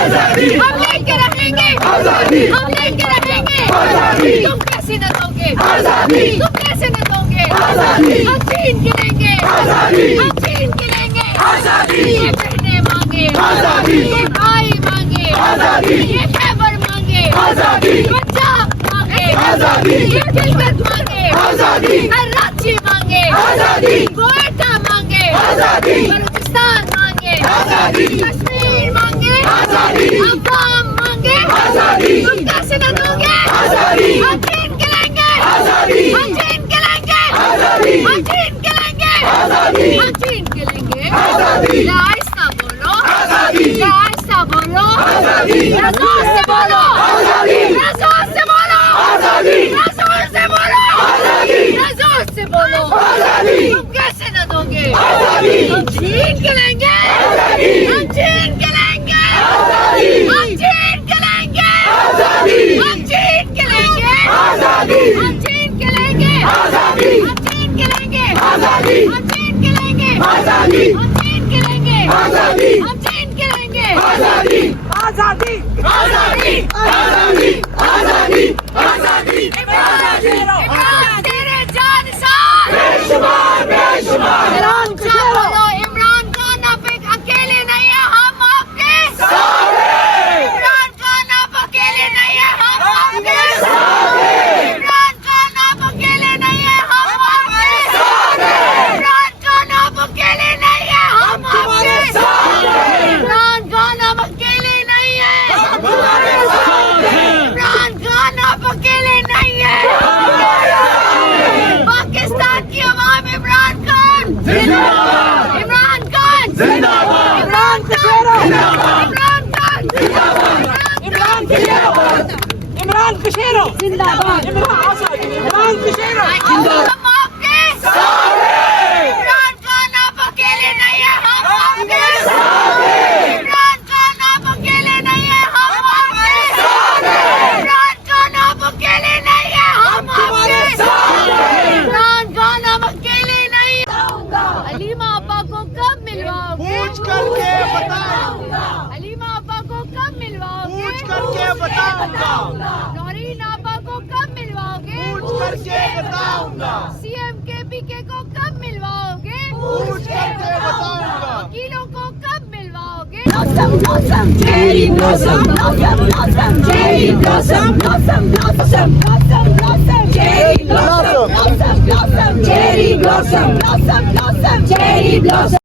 आजादी हम लेके रहेंगे आजादी हम लेके रहेंगे आजादी तुम कैसे न दोगे आजादी तुम कैसे न दोगे आजादी हम छीन के लेंगे आजादी हम छीन के लेंगे आजादी ये बहनें मांगे आजादी ये भाई मांगे आजादी ये खैबर मांगे आजादी पंजाब मांगे आजादी ये गिलगित मांगे आजादी कराची मांगे आजादी क्वेटा मांगे आजादी बलूचिस्तान मांगे आजादी कश्मीर मांगे आजादी अफगान मांगे आजादी तुम कैसे न दोगे आजादी हम छीन के लेंगे आजादी हम छीन के लेंगे आजादी हम छीन के लेंगे आजादी हम छीन के लेंगे आजादी आहिस्ता बोलो आजादी आहिस्ता बोलो आजादी जोर से बोलो आजादी जोर से बोलो आजादी जोर से बोलो आजादी जोर से बोलो आजादी तुम कैसे न दोगे आजादी हम छीन के लेंगे आजादी हम छीन के लेंगे आजादी हम छीन के लेंगे आजादी हम छीन के लेंगे आजादी हम छीन के लेंगे आजादी हम छीन के लेंगे आजादी हम छीन के लेंगे आजादी हम छीन के लेंगे आजादी हम छीन के लेंगे आजादी आजादी आजादी आजादी आजादी आजादी आजादी इमरान तेरे जानसार बेशुमार बेशुमार इमरान बोलो इमरान खान आप एक अकेले नहीं है हम आपके इमरान खान आप अकेले नहीं है हम आपके इमरान खान आप अकेले नहीं है हम आपके इमरान खान आप अकेले नहीं है हम आपके इमरान खान आप अकेले नहीं है इमरान खान आप अकेले नहीं है पाकिस्तान की आवाम इमरान खान जिंदाबाद इमरान खान जिंदाबाद इमरान खान इमरान खान इमरान जिंदाबाद इमरान कशेरो जिंदाबाद इमरान कशेरो हम आपके इमरान खान आप अकेले नहीं है हम आपके इमरान खान आप अकेले नहीं है हम आपके इमरान खान आप अकेले नहीं है हम आपके इमरान खान आप अकेले नहीं अलीमा अब्बा को कब मिलवाओगे पूछ करके बताऊंगा अलीमा अब्बा को कब मिलवाओगे पूछ करके बताऊंगा नौरीन अब्बा को कब मिलवाओगे पूछ करके बताऊंगा सीएम केपीके को कब मिलवाओगे पूछ करके बताऊंगा वकीलों को कब मिलवाओगे Cherry blossom, cherry blossom, cherry blossom, cherry blossom, cherry blossom, cherry blossom.